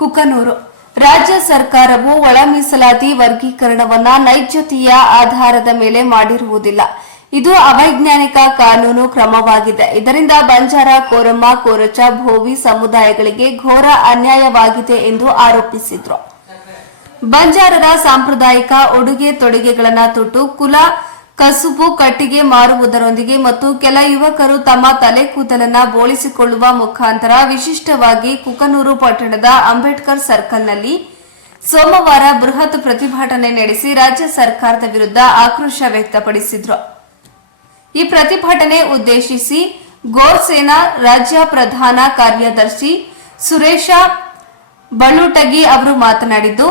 ಕುಕನೂರು ರಾಜ್ಯ ಸರ್ಕಾರವು ಒಳ ಮೀಸಲಾತಿ ವರ್ಗೀಕರಣವನ್ನ ನೈಜತೆಯ ಆಧಾರದ ಮೇಲೆ ಮಾಡಿರುವುದಿಲ್ಲ. ಇದು ಅವೈಜ್ಞಾನಿಕ ಕಾನೂನು ಕ್ರಮವಾಗಿದೆ. ಇದರಿಂದ ಬಂಜಾರ, ಕೋರಮ್ಮ, ಕೋರಚ, ಭೋವಿ ಸಮುದಾಯಗಳಿಗೆ ಘೋರ ಅನ್ಯಾಯವಾಗಿದೆ ಎಂದು ಆರೋಪಿಸಿದರು. ಬಂಜಾರರ ಸಾಂಪ್ರದಾಯಿಕ ಉಡುಗೆ ತೊಡುಗೆಗಳನ್ನು ತೊಟ್ಟು ಕುಲ ಕಸುಬು ಕಟ್ಟಿಗೆ ಮಾರುವುದರೊಂದಿಗೆ ಮತ್ತು ಕೆಲ ಯುವಕರು ತಮ್ಮ ತಲೆ ಕೂದಲನ್ನ ಬೋಳಿಸಿಕೊಳ್ಳುವ ಮುಖಾಂತರ ವಿಶಿಷ್ಟವಾಗಿ ಕುಕನೂರು ಪಟ್ಟಣದ ಅಂಬೇಡ್ಕರ್ ಸರ್ಕಲ್ನಲ್ಲಿ ಸೋಮವಾರ ಬೃಹತ್ ಪ್ರತಿಭಟನೆ ನಡೆಸಿ ರಾಜ್ಯ ಸರ್ಕಾರದ ವಿರುದ್ಧ ಆಕ್ರೋಶ ವ್ಯಕ್ತಪಡಿಸಿದರು. ಈ ಪ್ರತಿಭಟನೆ ಉದ್ದೇಶಿಸಿ ಗೋರ್ಸೇನಾ ರಾಜ್ಯ ಪ್ರಧಾನ ಕಾರ್ಯದರ್ಶಿ ಸುರೇಶ ಬಳುಟಗಿ ಅವರು ಮಾತನಾಡಿದ್ದು,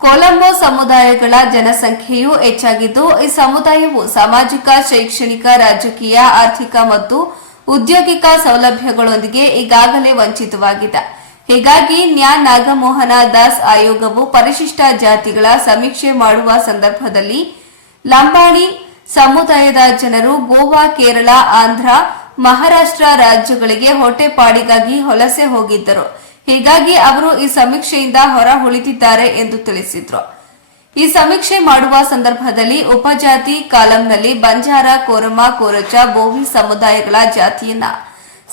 ಕೊಲಂಬೋ ಸಮುದಾಯಗಳ ಜನಸಂಖ್ಯೆಯೂ ಹೆಚ್ಚಾಗಿದ್ದು, ಈ ಸಮುದಾಯವು ಸಾಮಾಜಿಕ, ಶೈಕ್ಷಣಿಕ, ರಾಜಕೀಯ, ಆರ್ಥಿಕ ಮತ್ತು ಉದ್ಯೋಗಿಕ ಸೌಲಭ್ಯಗಳೊಂದಿಗೆ ಈಗಾಗಲೇ ವಂಚಿತವಾಗಿದೆ. ಹೀಗಾಗಿ ನ್ಯಾ ನಾಗಮೋಹನ ದಾಸ್ ಆಯೋಗವು ಪರಿಶಿಷ್ಟ ಜಾತಿಗಳ ಸಮೀಕ್ಷೆ ಮಾಡುವ ಸಂದರ್ಭದಲ್ಲಿ ಲಂಬಾಣಿ ಸಮುದಾಯದ ಜನರು ಗೋವಾ, ಕೇರಳ, ಆಂಧ್ರ, ಮಹಾರಾಷ್ಟ್ರ ರಾಜ್ಯಗಳಿಗೆ ಹೊಟ್ಟೆಪಾಡಿಗಾಗಿ ವಲಸೆ ಹೋಗಿದ್ದರು. ಹೀಗಾಗಿ ಅವರು ಈ ಸಮೀಕ್ಷೆಯಿಂದ ಹೊರ ಉಳಿದಿದ್ದಾರೆ ಎಂದು ತಿಳಿಸಿದರು. ಈ ಸಮೀಕ್ಷೆ ಮಾಡುವ ಸಂದರ್ಭದಲ್ಲಿ ಉಪಜಾತಿ ಕಾಲಂನಲ್ಲಿ ಬಂಜಾರ, ಕೋರಮ, ಕೋರಚ, ಬೋವಿ ಸಮುದಾಯಗಳ ಜಾತಿಯನ್ನ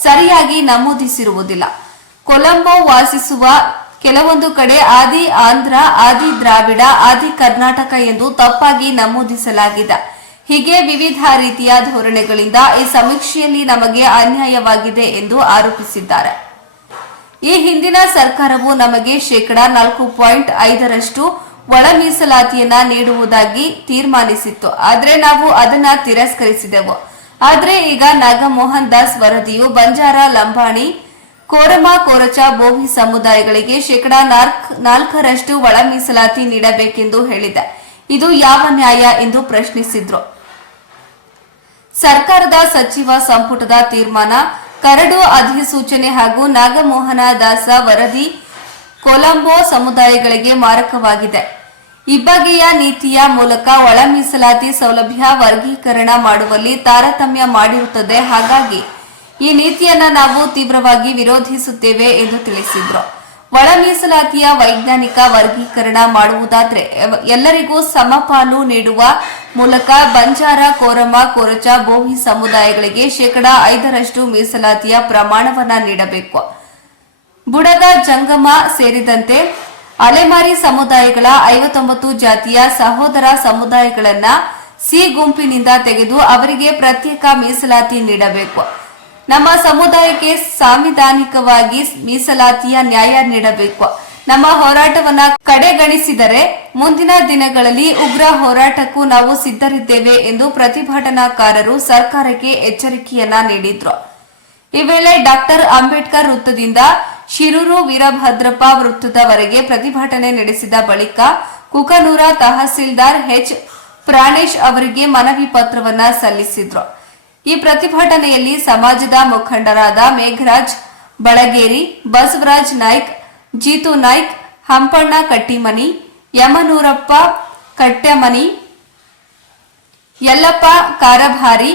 ಸರಿಯಾಗಿ ನಮೂದಿಸಿರುವುದಿಲ್ಲ. ಕೊಲಂಬೋ ವಾಸಿಸುವ ಕೆಲವೊಂದು ಕಡೆ ಆದಿ ಆಂಧ್ರ, ಆದಿ ದ್ರಾವಿಡ, ಆದಿ ಕರ್ನಾಟಕ ಎಂದು ತಪ್ಪಾಗಿ ನಮೂದಿಸಲಾಗಿದೆ. ಹೀಗೆ ವಿವಿಧ ರೀತಿಯ ಧೋರಣೆಗಳಿಂದ ಈ ಸಮೀಕ್ಷೆಯಲ್ಲಿ ನಮಗೆ ಅನ್ಯಾಯವಾಗಿದೆ ಎಂದು ಆರೋಪಿಸಿದ್ದಾರೆ. ಈ ಹಿಂದಿನ ಸರ್ಕಾರವು ನಮಗೆ ಶೇಕಡಾ 4.5ರಷ್ಟು ಒಳ ಮೀಸಲಾತಿಯನ್ನ ನೀಡುವುದಾಗಿ ತೀರ್ಮಾನಿಸಿತ್ತು. ಆದರೆ ನಾವು ಅದನ್ನ ತಿರಸ್ಕರಿಸಿದೆವು. ಆದರೆ ಈಗ ನಾಗಮೋಹನ್ ದಾಸ್ ವರದಿಯು ಬಂಜಾರ, ಲಂಬಾಣಿ, ಕೋರಮ, ಕೋರಚ, ಬೋವಿ ಸಮುದಾಯಗಳಿಗೆ ಶೇಕಡಾ 4ರಷ್ಟು ಒಳ ಮೀಸಲಾತಿ ನೀಡಬೇಕೆಂದು ಹೇಳಿದೆ. ಇದು ಯಾವ ನ್ಯಾಯ ಎಂದು ಪ್ರಶ್ನಿಸಿದ್ರು. ಸರ್ಕಾರದ ಸಚಿವ ಸಂಪುಟದ ತೀರ್ಮಾನ, ಕರಡು ಅಧಿಸೂಚನೆ ಹಾಗೂ ನಾಗಮೋಹನ ದಾಸ ವರದಿ ಕೊಲಂಬೋ ಸಮುದಾಯಗಳಿಗೆ ಮಾರಕವಾಗಿದೆ. ಇಬ್ಬಗೆಯ ನೀತಿಯ ಮೂಲಕ ಒಳ ಮೀಸಲಾತಿ ಸೌಲಭ್ಯ ವರ್ಗೀಕರಣ ಮಾಡುವಲ್ಲಿ ತಾರತಮ್ಯ ಮಾಡಿರುತ್ತದೆ. ಹಾಗಾಗಿ ಈ ನೀತಿಯನ್ನ ನಾವು ತೀವ್ರವಾಗಿ ವಿರೋಧಿಸುತ್ತೇವೆ ಎಂದು ತಿಳಿಸಿದ್ರು. ಒಳ ಮೀಸಲಾತಿಯ ವೈಜ್ಞಾನಿಕ ವರ್ಗೀಕರಣ ಮಾಡುವುದಾದರೆ ಎಲ್ಲರಿಗೂ ಸಮಪಾಲು ನೀಡುವ ಮೂಲಕ ಬಂಜಾರ, ಕೋರಮ, ಕೋರಚ, ಬೋವಿ ಸಮುದಾಯಗಳಿಗೆ ಶೇಕಡಾ 5ರಷ್ಟು ಮೀಸಲಾತಿಯ ಪ್ರಮಾಣವನ್ನ ನೀಡಬೇಕು. ಬುಡದ, ಜಂಗಮ ಸೇರಿದಂತೆ ಅಲೆಮಾರಿ ಸಮುದಾಯಗಳ 59 ಜಾತಿಯ ಸಹೋದರ ಸಮುದಾಯಗಳನ್ನ ಸಿ ಗುಂಪಿನಿಂದ ತೆಗೆದು ಅವರಿಗೆ ಪ್ರತ್ಯೇಕ ಮೀಸಲಾತಿ ನೀಡಬೇಕು. ನಮ್ಮ ಸಮುದಾಯಕ್ಕೆ ಸಾಂವಿಧಾನಿಕವಾಗಿ ಮೀಸಲಾತಿಯ ನ್ಯಾಯ ನೀಡಬೇಕು. ನಮ್ಮ ಹೋರಾಟವನ್ನ ಕಡೆಗಣಿಸಿದರೆ ಮುಂದಿನ ದಿನಗಳಲ್ಲಿ ಉಗ್ರ ಹೋರಾಟಕ್ಕೂ ನಾವು ಸಿದ್ಧರಿದ್ದೇವೆ ಎಂದು ಪ್ರತಿಭಟನಾಕಾರರು ಸರ್ಕಾರಕ್ಕೆ ಎಚ್ಚರಿಕೆಯನ್ನ ನೀಡಿದ್ರು. ಈ ವೇಳೆ ಡಾಕ್ಟರ್ ಅಂಬೇಡ್ಕರ್ ವೃತ್ತದಿಂದ ಶಿರೂರು ವೀರಭದ್ರಪ್ಪ ವೃತ್ತದವರೆಗೆ ಪ್ರತಿಭಟನೆ ನಡೆಸಿದ ಬಳಿಕ ಕುಕನೂರ ತಹಸೀಲ್ದಾರ್ ಎಚ್ ಪ್ರಾಣೇಶ್ ಅವರಿಗೆ ಮನವಿ ಪತ್ರವನ್ನ ಸಲ್ಲಿಸಿದ್ರು. ಈ ಪ್ರತಿಭಟನೆಯಲ್ಲಿ ಸಮಾಜದ ಮುಖಂಡರಾದ ಮೇಘರಾಜ್ ಬಳಗೇರಿ, ಬಸವರಾಜ್ ನಾಯ್ಕ್, ಜೀತು ನಾಯ್ಕ್, ಹಂಪಣ್ಣ ಕಟ್ಟಿಮನಿ, ಯಮನೂರಪ್ಪ ಕಟ್ಟೆಮನಿ, ಯಲ್ಲಪ್ಪ ಕಾರಭಾರಿ,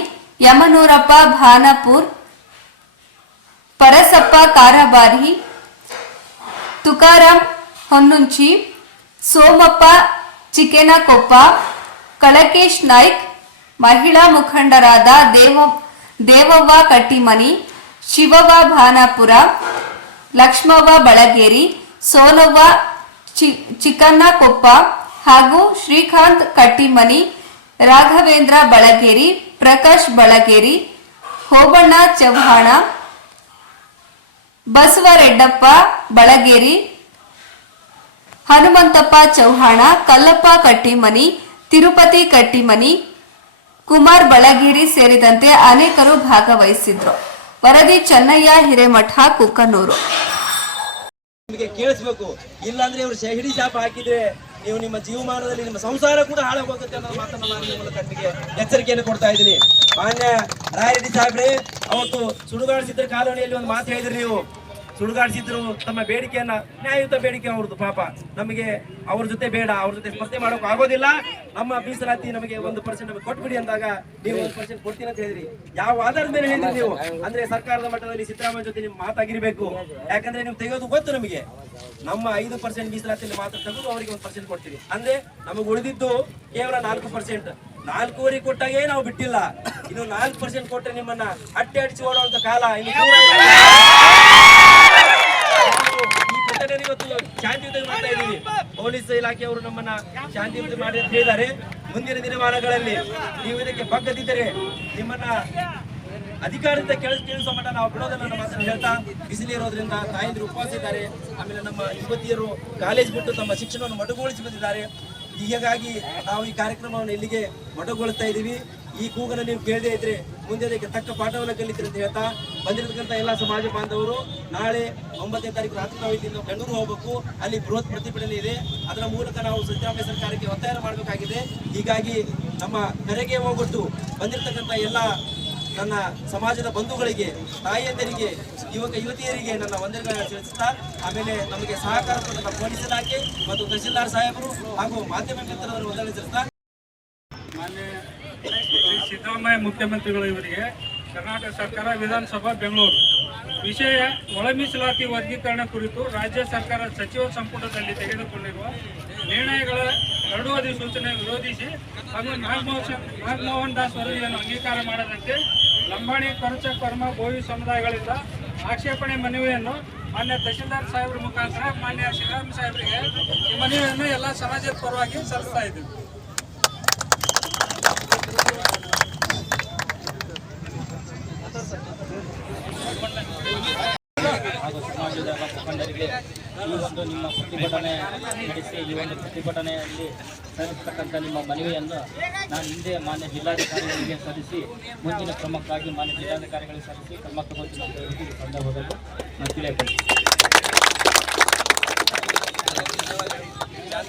ಯಮನೂರಪ್ಪ ಭಾನಪುರ್, ಪರಸಪ್ಪ ಕಾರಭಾರಿ, ತುಕಾರಾಂ ಹೊನ್ನುಂಚಿ, ಸೋಮಪ್ಪ ಚಿಕೇನಕೊಪ್ಪ, ಕಳಕೇಶ್ ನಾಯ್ಕ್, ಮಹಿಳಾ ಮುಖಂಡರಾದ ದೇವವ್ವ ಕಟ್ಟಿಮನಿ, ಶಿವವ್ವ ಭಾನಾಪುರ, ಲಕ್ಷ್ಮವ್ವ ಬಳಗೇರಿ, ಸೋನವ್ವ ಚಿಕನ್ನಕೊಪ್ಪ ಹಾಗೂ ಶ್ರೀಕಾಂತ್ ಕಟ್ಟಿಮನಿ, ರಾಘವೇಂದ್ರ ಬಳಗೇರಿ, ಪ್ರಕಾಶ್ ಬಳಗೇರಿ, ಹೋಬಣ್ಣ ಚವ್ಹಾಣ, ಬಸವರೆಡ್ಡಪ್ಪ ಬಳಗೇರಿ, ಹನುಮಂತಪ್ಪ ಚವ್ಹಾಣ, ಕಲ್ಲಪ್ಪ ಕಟ್ಟಿಮನಿ, ತಿರುಪತಿ ಕಟ್ಟಿಮನಿ, ಕುಮಾರ್ ಬಳಗೇರಿ ಸೇರಿದಂತೆ ಅನೇಕರು ಭಾಗವಹಿಸಿದ್ರು. ವರದಿ ಚೆನ್ನಯ್ಯ ಹಿರೇಮಠ, ಕುಕನೂರು. ನಿಮಗೆ ಕೇಳಿಸ್ಬೇಕು, ಇಲ್ಲಾಂದ್ರೆ ಇವರು ಶಹಿಡಿ ಶಾಪ ಹಾಕಿದ್ರೆ ನೀವು ನಿಮ್ಮ ಜೀವಮಾನದಲ್ಲಿ ನಿಮ್ಮ ಸಂಸಾರ ಕೂಡ ಹಾಳಾಗೋಗುತ್ತೆ ಅನ್ನೋ ಮಾತನ್ನ ನಾನು ನಿಮ್ಮ ಮೂಲಕ ನಿಮಗೆ ಎಚ್ಚರಿಕೆಯನ್ನು ಕೊಡ್ತಾ ಇದ್ದೀನಿ. ಮಾನ್ಯ ರಾಯರೆಡ್ಡಿ ಸಾಹೇಬ್ರೆ, ಅವತ್ತು ಸುಡುಗಾಡು ಸಿದ್ಧ ಕಾಲೋನಿಯಲ್ಲಿ ಒಂದು ಮಾತು ಹೇಳಿದ್ರಿ. ನೀವು ಸುಡುಗಾಡಿಸಿದ್ರು ತಮ್ಮ ಬೇಡಿಕೆಯನ್ನ, ನ್ಯಾಯಯುತ ಬೇಡಿಕೆ ಅವ್ರದ್ದು ಪಾಪ. ನಮಗೆ ಅವ್ರ ಜೊತೆ ಬೇಡ, ಅವ್ರ ಜೊತೆ ಸ್ಪರ್ಧೆ ಮಾಡೋಕೆ ಆಗೋದಿಲ್ಲ, ನಮ್ಮ ಮೀಸಲಾತಿ ನಮಗೆ 1% ನಮಗೆ ಕೊಟ್ಬಿಡಿ ಅಂದಾಗ ನೀವು 1% ಕೊಡ್ತೀನಿ ಅಂತ ಹೇಳಿದ್ರಿ. ಯಾವ ಆಧಾರದ ಮೇಲೆ ಹೇಳಿದ್ರಿ ನೀವು? ಅಂದ್ರೆ ಸರ್ಕಾರದ ಮಟ್ಟದಲ್ಲಿ ಸಿದ್ದರಾಮಯ್ಯ ಜೊತೆ ನಿಮ್ ಮಾತಾಗಿರ್ಬೇಕು. ಯಾಕಂದ್ರೆ ನೀವು ತೆಗೆಯೋದು ಗೊತ್ತು ನಮಗೆ. ನಮ್ಮ 5% ಮೀಸಲಾತಿಯಲ್ಲಿ ಮಾತ್ರ ತೆಗೆದು ಅವರಿಗೆ 1% ಕೊಡ್ತೀವಿ. ಅಂದ್ರೆ ನಮಗೆ ಉಳಿದಿದ್ದು ಕೇವಲ 4%. 4.5 ಕೊಟ್ಟಾಗೆ ನಾವು ಬಿಟ್ಟಿಲ್ಲ. ಇನ್ನು 4% ಕೊಟ್ಟರೆ ನಿಮ್ಮನ್ನ ಅಟ್ಟೆ ಅಡಿಸಿ ಓಡುವಂತ ಕಾಲ ಇನ್ನು ದೂರ ಇಲ್ಲ. ಈ ಪ್ರಕಟಣೆ ಇವತ್ತು ಶಾಂತಿಯುತ ಮಾಡ್ತಾ ಇದ್ದೀವಿ. ಪೊಲೀಸ್ ಇಲಾಖೆಯವರು ನಮ್ಮನ್ನ ಶಾಂತಿಯುತ ಮಾಡಿ ಅಂತ ಹೇಳಿದ್ದಾರೆ. ಮುಂದಿನ ದಿನಮಾನಗಳಲ್ಲಿ ನೀವು ಇದಕ್ಕೆ ಬಗ್ಗದಿದ್ದರೆ ನಿಮ್ಮನ್ನ ಅಧಿಕಾರದಿಂದ ಕೇಳಿಸುವ ಮಟ್ಟ ನಾವು ಬಿಡೋದನ್ನ ನಮ್ಮ ಮಾತನ್ನು ಹೇಳ್ತಾ, ಬಿಸಿಲಿರೋದ್ರಿಂದ ತಾಯಂದಿರು ಉಪವಾಸ ಇದ್ದಾರೆ. ಆಮೇಲೆ ನಮ್ಮ ಯುವತಿಯರು ಕಾಲೇಜ್ ಬಿಟ್ಟು ತಮ್ಮ ಶಿಕ್ಷಣವನ್ನು ಮೊಟಕುಗೊಳಿಸಿ ಬಂದಿದ್ದಾರೆ. ಹೀಗಾಗಿ ನಾವು ಈ ಕಾರ್ಯಕ್ರಮವನ್ನು ಇಲ್ಲಿಗೆ ಮೊಟಕುಗೊಳಿಸ್ತಾ ಇದ್ದೀವಿ. ಈ ಕೂಗನ್ನು ನೀವು ಕೇಳದೇ ಇದ್ರೆ ಮುಂದೆ ಅದಕ್ಕೆ ತಕ್ಕ ಪಾಠವನ್ನು ಕಲಿತೀರಿ ಅಂತ ಹೇಳ್ತಾ, ಬಂದಿರತಕ್ಕಂಥ ಎಲ್ಲ ಸಮಾಜ ಬಾಂಧವರು ನಾಳೆ 9ನೇ ತಾರೀಕು ರಾತ್ರಿ ನಾವು ಇಲ್ಲಿಂದ ಬೆಂಗಳೂರು ಹೋಗಬೇಕು. ಅಲ್ಲಿ ಬೃಹತ್ ಪ್ರತಿಭಟನೆ ಇದೆ. ಅದರ ಮೂಲಕ ನಾವು ಸಿದ್ದರಾಮಯ್ಯ ಸರ್ಕಾರಕ್ಕೆ ಒತ್ತಾಯ ಮಾಡಬೇಕಾಗಿದೆ. ಹೀಗಾಗಿ ನಮ್ಮ ಕರೆಗೆ ಹೋಗೊಟ್ಟು ಬಂದಿರತಕ್ಕಂಥ ಎಲ್ಲ ನನ್ನ ಸಮಾಜದ ಬಂಧುಗಳಿಗೆ, ತಾಯಿಯಂದರಿಗೆ, ಯುವತಿಯರಿಗೆ ನನ್ನ ವಂದನೆಗಳನ್ನು ತಿಳಿಸುತ್ತಾ, ಆಮೇಲೆ ನಮಗೆ ಸಹಕಾರ ಕೊಟ್ಟ ಪೊಲೀಸ್ ಇಲಾಖೆ ಮತ್ತು ತಹಶೀಲ್ದಾರ್ ಸಾಹೇಬರು ಹಾಗೂ ಮಾಧ್ಯಮ ಮಿತ್ರರನ್ನು ವಂದನೆ ತಿಳಿಸುತ್ತಾ, ಮಾನ್ಯ ಶ್ರೀ ಸಿದ್ದರಾಮಯ್ಯ ಮುಖ್ಯಮಂತ್ರಿಗಳು ಇವರಿಗೆ ಕರ್ನಾಟಕ ಸರ್ಕಾರ ವಿಧಾನಸಭಾ ಬೆಂಗಳೂರು ವಿಷಯ ಒಳ ಮೀಸಲಾತಿ ವರ್ಗೀಕರಣ ಕುರಿತು ರಾಜ್ಯ ಸರ್ಕಾರ ಸಚಿವ ಸಂಪುಟದಲ್ಲಿ ತೆಗೆದುಕೊಂಡಿರುವ ನಿರ್ಣಯಗಳ ಎರಡು ಅಧಿಸೂಚನೆ ವಿರೋಧಿಸಿ ಹಾಗೂ ನಾಗಮೋಹನ್ ದಾಸ್ ವರದಿಯನ್ನು ಅಂಗೀಕಾರ ಮಾಡದಂತೆ ಲಂಬಾಣಿ, ಕೊರಚ, ಕರ್ಮ, ಬೋವಿ ಸಮುದಾಯಗಳಿಂದ ಆಕ್ಷೇಪಣೆ ಮನವಿಯನ್ನು ಮಾನ್ಯ ತಹಶೀಲ್ದಾರ್ ಸಾಹೇಬ್ರ ಮುಖಾಂತರ ಮಾನ್ಯ ಸಿದ್ದರಾಮಯ್ಯ ಸಾಹೇಬರಿಗೆ ಈ ಮನವಿಯನ್ನು ಎಲ್ಲ ಸಮಾಜದ ಪರವಾಗಿ ಸಲ್ಲಿಸ್ತಾ ಇದ್ದೀವಿ. ಹಾಗೂ ಸಮಾಜದ ಮುಖಂಡರಿಗೆ ಈ ಒಂದು ನಿಮ್ಮ ಪ್ರತಿಭಟನೆ ನಡೆಸಿ ಈ ಒಂದು ಪ್ರತಿಭಟನೆಯಲ್ಲಿ ಸಲ್ಲಿಸತಕ್ಕಂಥ ನಿಮ್ಮ ಮನವಿಯನ್ನು ನಾನು ಹಿಂದೆ ಮಾನ್ಯ ಜಿಲ್ಲಾಧಿಕಾರಿಗಳಿಗೆ ಸಲ್ಲಿಸಿ ಮುಂದಿನ ಕ್ರಮಕ್ಕಾಗಿ ಮಾನ್ಯ ಜಿಲ್ಲಾಧಿಕಾರಿಗಳಿಗೆ ಸಲ್ಲಿಸಿ ಕ್ರಮ ತಗೊಳ್ತೀನಿ ಅಂತ ಹೇಳಿ ಈ ಸಂದರ್ಭದಲ್ಲಿ ನಾನು ತಿಳಿಯಬೇಕು.